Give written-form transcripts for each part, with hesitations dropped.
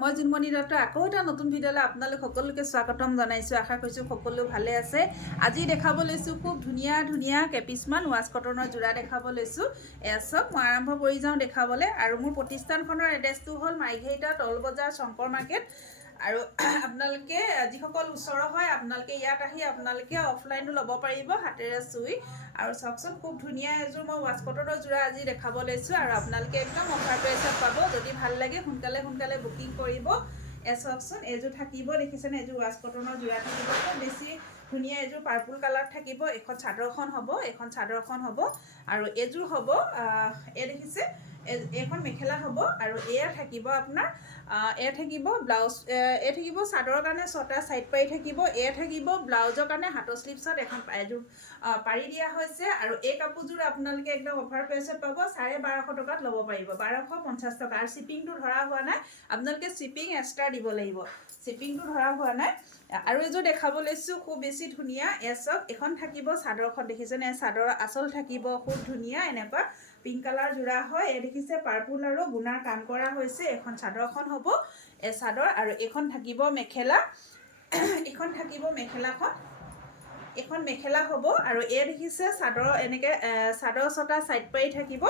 মই জিনমণি দত্ত আকৌ এটা নতুন ভিডিঅ'লৈ আপোনালোক সকলোকে স্বাগতম জনাইছোঁ। আশা কৰিছোঁ সকলো ভালে আছে। আজি দেখাব লৈছোঁ খুব ধুনীয়া ধুনীয়া কেপিছমান ৱাছ কটনৰ যোৰা দেখাব লৈছোঁ। এয়া চাওক, মই আৰম্ভ কৰি যাওঁ দেখাবলৈ। আৰু মোৰ প্ৰতিষ্ঠানখনৰ এড্ৰেছটো হ'ল মাইঘেৰিটা টল বজাৰ শংকৰ মাৰ্কেট। আৰু আপোনালোকে যিসকল ওচৰৰ হয় আপোনালোকে ইয়াত আহি আপোনালোকে অফলাইনো ল'ব পাৰিব হাতেৰে চুই। আৰু চাওকচোন, খুব ধুনীয়া এযোৰ মই ৱাছ কটনৰ যোৰা আজি দেখাব লৈছোঁ। আৰু আপোনালোকে একদম অফাৰ প্ৰাইচত পাব। যদি ভাল লাগে সোনকালে সোনকালে বুকিং কৰিব। চাওকচোন, এইযোৰ থাকিব, দেখিছেনে? এইযোৰ ৱাছ কটনৰ যোৰা থাকিব, খুব বেছি ধুনীয়া। এইযোৰ পাৰ্পুল কালাৰ থাকিব। এখন চাদৰখন হ'ব, এখন চাদৰখন হ'ব। আৰু এইযোৰ হ'ব, এই দেখিছে, এইখন মেখেলা হ'ব। আৰু এয়া থাকিব আপোনাৰ, এয়া থাকিব ব্লাউজ, এয়া থাকিব চাদৰৰ কাৰণে 6টা ছাইড পাৰি থাকিব। এয়া থাকিব ব্লাউজৰ কাৰণে হাতৰ স্লিপছত এখন এযোৰ পাৰি দিয়া হৈছে। আৰু এই কাপোৰযোৰ আপোনালোকে একদম অফাৰ প্ৰাইচত পাব। 1250 টকাত ল'ব পাৰিব, 1250 টকা। আৰু শ্বিপিংটো ধৰা হোৱা নাই, আপোনালোকে শ্বিপিং এক্সট্ৰা দিব লাগিব। শ্বিপিংটো ধৰা হোৱা নাই। আৰু এযোৰ দেখাব লৈছোঁ, খুব বেছি ধুনীয়া। চাওক, এখন থাকিব চাদৰখন, দেখিছেনে? চাদৰৰ আঁচল থাকিব, খুব ধুনীয়া। এনেকুৱা পিংক কালাৰ যোৰা হয়। এই দেখিছে পাৰ্পুল আৰু গুণাৰ কাম কৰা হৈছে। এখন চাদৰখন হ'ব, চাদৰ। আৰু এইখন থাকিব মেখেলা, এইখন থাকিব মেখেলাখন, এখন মেখেলা হ'ব। আৰু এয়া দেখিছে চাদৰ, এনেকৈ চাদৰ 6টা ছাইড পাৰি থাকিব।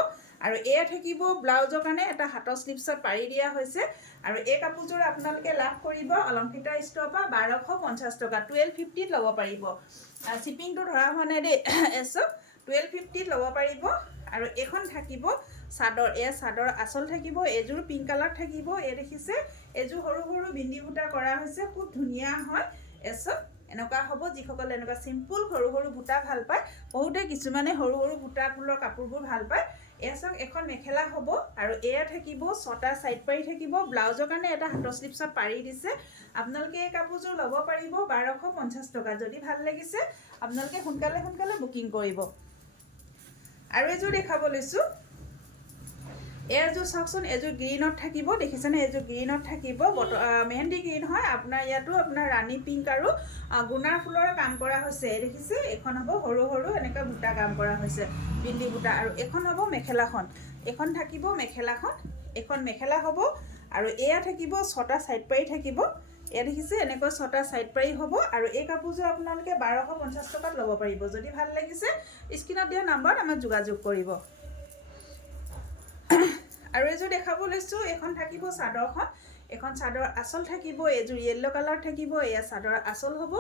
আৰু এয়া থাকিব ব্লাউজৰ কাৰণে এটা হাতৰ স্লিপছত পাৰি দিয়া হৈছে। আৰু এই কাপোৰযোৰ আপোনালোকে লাভ কৰিব অলংকৃতা ষ্ট'ৰৰ পৰা 1250 টকা, 1250ত ল'ব পাৰিব। শ্বিপিংটো ধৰা হোৱা নাই দেই। চব 1250ত ল'ব পাৰিব। আৰু এইখন থাকিব চাদৰ, এয়া চাদৰ আঁচল থাকিব। এইযোৰ পিংক কালাৰ থাকিব। এই দেখিছে, এইযোৰ সৰু সৰু বিন্দি বুটা কৰা হৈছে, খুব ধুনীয়া হয়। চব এনেকুৱা হ'ব। যিসকলে এনেকুৱা চিম্পুল সৰু সৰু বুটা ভাল পায়, বহুতে কিছুমানে সৰু সৰু বুটা ফুলৰ কাপোৰবোৰ ভাল পায়। চাওক, এখন মেখেলা হ'ব। আৰু এয়া থাকিব 6টা ছাইড পাৰি থাকিব। ব্লাউজৰ কাৰণে এটা হাতৰ স্লিপছত পাৰি দিছে। আপোনালোকে এই কাপোৰযোৰ ল'ব পাৰিব 1250 টকা। যদি ভাল লাগিছে আপোনালোকে সোনকালে সোনকালে বুকিং কৰিব। আৰু এযোৰ দেখাব লৈছোঁ, এযোৰ চাওকচোন, এযোৰ গ্ৰীণত থাকিব, দেখিছেনে? এযোৰ গ্ৰীণত থাকিব, মেহেন্দি গ্ৰীণ হয়। আপোনাৰ ইয়াতো আপোনাৰ ৰাণী পিংক আৰু গুণাৰ ফুলৰ কাম কৰা হৈছে। দেখিছে, এইখন হ'ব সৰু সৰু এনেকৈ বুটা কাম কৰা হৈছে, বিন্দি বুটা। আৰু এইখন হ'ব মেখেলাখন, এইখন থাকিব মেখেলাখন, এইখন মেখেলা হ'ব। আৰু এয়া থাকিব 6টা ছাইড পাৰি থাকিব। এয়া দেখিছে, এনেকৈ 6টা ছাইড পাৰি হ'ব। আৰু এই কাপোৰযোৰ আপোনালোকে 1250 টকাত ল'ব পাৰিব। যদি ভাল লাগিছে স্ক্ৰীণত দিয়া নাম্বাৰত আমাক যোগাযোগ কৰিব। আৰু এযোৰ দেখাব লৈছোঁ, এইখন থাকিব চাদৰখন, এখন চাদৰ আঁচল থাকিব। এইযোৰ য়েল্ল' কালাৰ থাকিব। এয়া চাদৰ আঁচল হ'ব।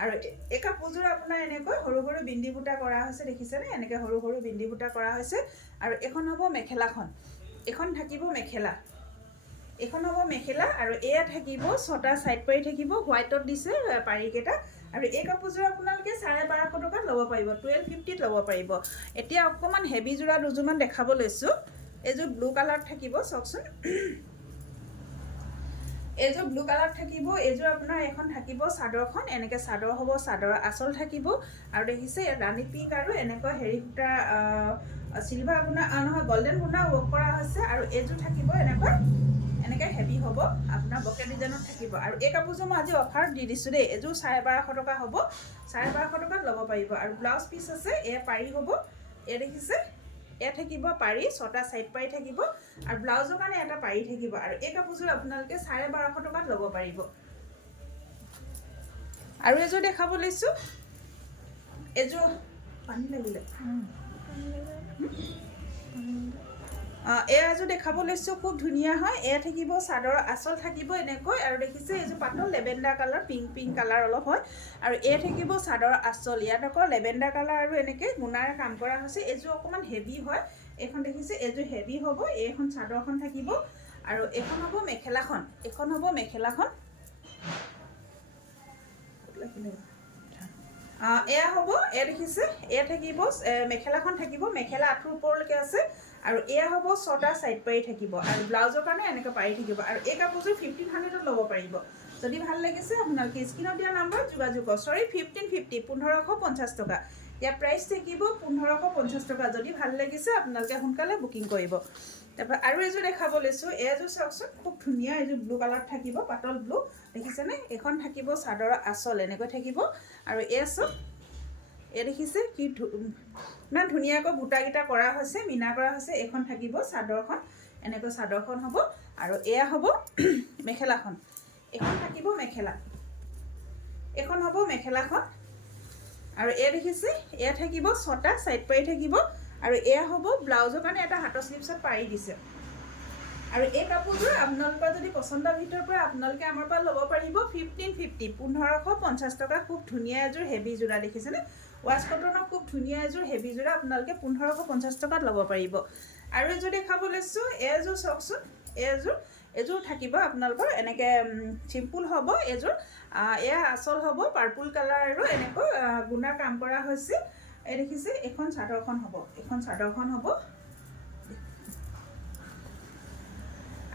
আৰু এই কাপোৰযোৰ আপোনাৰ এনেকৈ সৰু সৰু বিন্দি বুটা কৰা হৈছে, দেখিছেনে? এনেকৈ সৰু সৰু বিন্দি বুটা কৰা হৈছে। আৰু এইখন হ'ব মেখেলাখন, এইখন থাকিব মেখেলা, এইখন হ'ব মেখেলা। আৰু এয়া থাকিব 6টা ছাইড পাৰি থাকিব, হোৱাইটত দিছে পাৰিকেইটা। আৰু এই কাপোৰযোৰ আপোনালোকে 1250 টকাত ল'ব পাৰিব, 1250ত ল'ব পাৰিব। এতিয়া অকণমান হেভি যোৰা দুযোৰমান দেখাব লৈছোঁ। এইযোৰ ব্লু কালাৰত থাকিব, চাওকচোন, এইযোৰ ব্লু কালাৰত থাকিব। এইযোৰ আপোনাৰ এখন থাকিব চাদৰখন, এনেকৈ চাদৰ হ'ব, চাদৰৰ আঁচল থাকিব। আৰু দেখিছে ৰাণী পিংক আৰু এনেকুৱা হেৰি সূতা, চিলভাৰ গুণা, নহয় গল্ডেন গুণা ৱৰ্ক কৰা হৈছে। আৰু এইযোৰ থাকিব এনেকৈ হেভি হ'ব, আপোনাৰ বকে ডিজাইনত থাকিব। আৰু এই কাপোৰযোৰ মই আজি অফাৰত দি দিছোঁ দেই। এইযোৰ 1250 টকা হ'ব, 1250 টকাত ল'ব পাৰিব। আৰু ব্লাউজ পিচ আছে, এয়া পাৰি হ'ব। এয়া দেখিছে, এয়া থাকিব পাৰি, 6টা ছাইড পাৰি থাকিব। আৰু ব্লাউজৰ কাৰণে এটা পাৰি থাকিব। আৰু এই কাপোৰযোৰ আপোনালোকে 1250 টকাত ল'ব পাৰিব। আৰু এযোৰ দেখাব লৈছোঁ, এযোৰ পানী লাগিলে, এয়া এযোৰ দেখাব লৈছোঁ, খুব ধুনীয়া হয়। এয়া থাকিব চাদৰৰ আঁচল থাকিব এনেকৈ। আৰু দেখিছে, এইযোৰ পাতল lavender colour, pink pink colour অলপ হয়। আৰু এয়া থাকিব চাদৰৰ আঁচল, ইয়াত আকৌ লেভেণ্ডাৰ কালাৰ আৰু এনেকৈ গুণাৰে কাম কৰা হৈছে। এইযোৰ অকণমান হেভি হয়। এইখন দেখিছে, এইযোৰ হেভি হ'ব। এইখন চাদৰখন থাকিব। আৰু এইখন হ'ব মেখেলাখন, এইখন হ'ব মেখেলাখন, এয়া হ'ব। এয়া দেখিছে, এয়া থাকিব মেখেলাখন থাকিব, মেখেলা আঁঠুৰ ওপৰলৈকে আছে। আৰু এয়া হ'ব 6টা ছাইড পাৰি থাকিব। আৰু ব্লাউজৰ কাৰণে এনেকৈ পাৰি থাকিব। আৰু এই কাপোৰযোৰ 1500ত ল'ব পাৰিব। যদি ভাল লাগিছে আপোনালোকে স্ক্ৰীণত দিয়া নাম্বাৰত যোগাযোগ কৰক। 1550, 1550 টকা। ইয়াৰ প্ৰাইচ থাকিব 1550 টকা। যদি ভাল লাগিছে আপোনালোকে সোনকালে বুকিং কৰিব। তাৰপৰা আৰু এযোৰ দেখাব লৈছোঁ, এযোৰ চাওকচোন, খুব ধুনীয়া। এইযোৰ ব্লু কালাৰত থাকিব, পাতল ব্লু, দেখিছেনে? এইখন থাকিব চাদৰৰ আঁচল, এনেকৈ থাকিব। আৰু এয়া চাওক, এয়া দেখিছে কি ইমান ধুনীয়াকৈ বুটাকেইটা কৰা হৈছে, মিনা কৰা হৈছে। এইখন থাকিব চাদৰখন, এনেকৈ চাদৰখন হ'ব আৰু এয়া হ'ব মেখেলাখন এখন থাকিব মেখেলা এখন হ'ব মেখেলাখন আৰু এয়া দেখিছে এয়া থাকিব 6টা সাইড পাৰি থাকিব আৰু এয়া হ'ব ব্লাউজৰ কাৰণে এটা হাতৰ স্লিপছত পাৰি দিছে আৰু এই কাপোৰবোৰ আপোনালোকৰ যদি পছন্দৰ ভিতৰৰ পৰা আপোনালোকে আমাৰ পৰা ল'ব পাৰিব 1550 1550 টকা খুব ধুনীয়া এযোৰ হেভি যোৰা দেখিছেনে ৱাছ কটনৰ খুব ধুনীয়া এযোৰ হেভি যোৰা আপোনালোকে 1550 টকাত ল'ব পাৰিব আৰু এযোৰ দেখাব লৈছো এযোৰ চাওকচোন এযোৰ থাকিব আপোনালোকৰ এনেকৈ চিম্পুল হ'ব এযোৰ এয়া আচল হ'ব পাৰ্পল কালাৰ আৰু এনেকৈ গুণাৰ কাম কৰা হৈছে এই দেখিছে এখন চাদৰখন হ'ব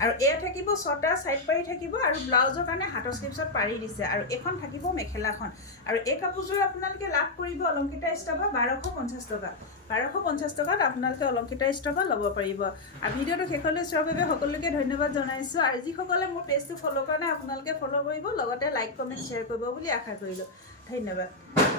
আৰু এয়া থাকিব 6টা সাইড পাৰি থাকিব আৰু ব্লাউজৰ কাৰণে হাতৰ স্লিপছত পাৰি দিছে আৰু এখন থাকিব মেখেলাখন আৰু এই কাপোৰযোৰ আপোনালোকে লাভ কৰিব অলংকিতা ষ্ট'ৰৰ 1250 টকা 1250 টকাত আপোনালোকে অলংকিতা ষ্ট'ৰৰ ল'ব পাৰিব আৰু ভিডিঅ'টো শেষলৈ চোৱাৰ বাবে সকলোকে ধন্যবাদ জনাইছোঁ আৰু যিসকলে মোৰ পেজটো ফ'ল' কৰা নাই আপোনালোকে ফ'ল' কৰিব লগতে লাইক কমেণ্ট শ্বেয়াৰ কৰিব বুলি আশা কৰিলোঁ ধন্যবাদ